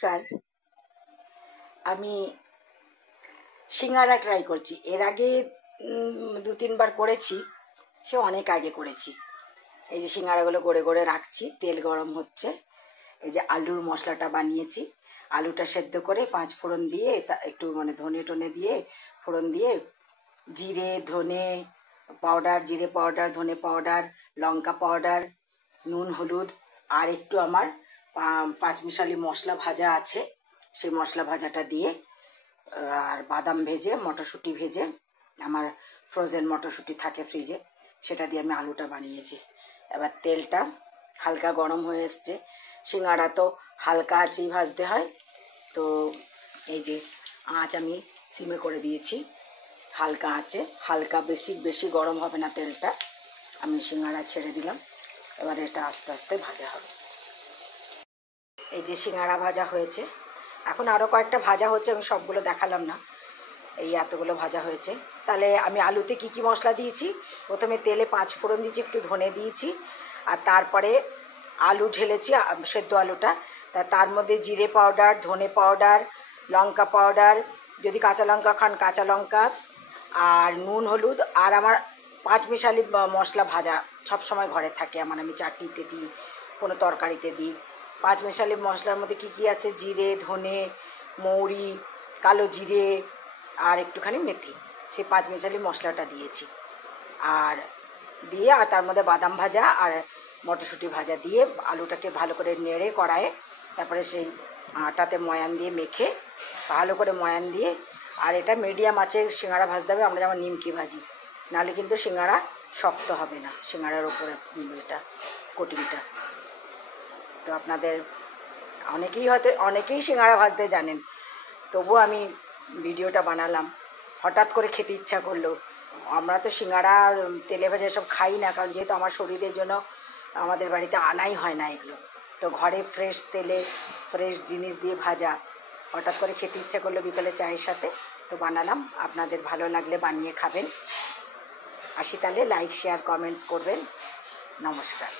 নমস্কার। আমি সিঙ্গারা ট্রাই করছি। এর আগে 2-3 বার করেছি, সে অনেক আগে করেছি। এই যে সিঙ্গারাগুলো গড়ে গড়ে রাখছি, তেল গরম হচ্ছে। এই যে আলুর মশলাটা বানিয়েছি, আলুটা সেদ্ধ করে 5 ফোড়ন দিয়ে একটু ধনে টনে দিয়ে ফোড়ন দিয়ে জিরে ধনে পাউডার, জিরে পাউডার, ধনে পাউডার, লঙ্কা পাউডার, নুন হলুদ আর একটু আমার 5 মিশালি মশলা ভাজা আছে, সেই মশলা ভাজাটা দিয়ে আর বাদাম ভেজে মটরশুঁটি ভেজে, আমার ফ্রোজেন মটরশুঁটি থাকে ফ্রিজে, সেটা দিয়ে আমি আলুটা বানিয়েছি। এবার তেলটা হালকা গরম হয়ে এসছে। সিঙ্গারা তো হালকা আঁচেই ভাজতে হয়, তো এই যে আঁচ আমি সিমে করে দিয়েছি, হালকা আঁচে, হালকা, বেশি গরম হবে না তেলটা। আমি সিঙ্গারা ছেড়ে দিলাম, এবার এটা আস্তে আস্তে ভাজা হবে। এই যে সিঙ্গারা ভাজা হয়েছে, এখন আরও কয়েকটা ভাজা হচ্ছে, আমি সবগুলো দেখালাম না, এই এতগুলো ভাজা হয়েছে। তাহলে আমি আলুতে কি কি মশলা দিয়েছি, প্রথমে তেলে 5 ফোড়ন দিয়েছি, একটু ধনে দিয়েছি, আর তারপরে আলু ঢেলেছি, সেদ্ধ আলুটা, তার মধ্যে জিরে পাউডার, ধনে পাউডার, লঙ্কা পাউডার, যদি কাঁচা লঙ্কা খান কাঁচা লঙ্কা, আর নুন হলুদ, আর আমার 5 মিশালি মশলা ভাজা সব সময় ঘরে থাকে আমার, আমি চাটনিতে দিই, কোনো তরকারিতে দিই। 5 মিশালি মশলার মধ্যে কি কি আছে, জিরে, ধনে, মৌরি, কালো জিরে আর একটুখানি মেথি, সেই 5 মিশালি মশলাটা দিয়েছি। আর দিয়ে আর তার মধ্যে বাদাম ভাজা আর মটরশুঁটি ভাজা দিয়ে আলুটাকে ভালো করে নেড়ে কড়াইয়ে, তারপরে সেই আটাতে ময়ান দিয়ে মেখে, ভালো করে ময়ান দিয়ে, আর এটা মিডিয়াম আঁচে সিঙ্গারা ভাজতে হবে, আমরা যেমন নিমকি ভাজি, নাহলে কিন্তু সিঙ্গারা শক্ত হবে না, সিঙ্গারার ওপরে এটা কোটিংটা। তো আপনাদের অনেকেই সিঙ্গারা ভাজতে জানেন, তবুও আমি ভিডিওটা বানালাম, হঠাৎ করে খেতে ইচ্ছা করলো। আমরা তো সিঙ্গারা তেলে ভাজা এসব খাই না, কারণ যেহেতু আমার শরীরের জন্য আমাদের বাড়িতে আনাই হয় না এগুলো, তো ঘরে ফ্রেশ তেলে ফ্রেশ জিনিস দিয়ে ভাজা, হঠাৎ করে খেতে ইচ্ছা করলো বিকালে চায়ের সাথে, তো বানালাম। আপনাদের ভালো লাগলে বানিয়ে খাবেন। আসি তাহলে, লাইক শেয়ার কমেন্টস করবেন। নমস্কার।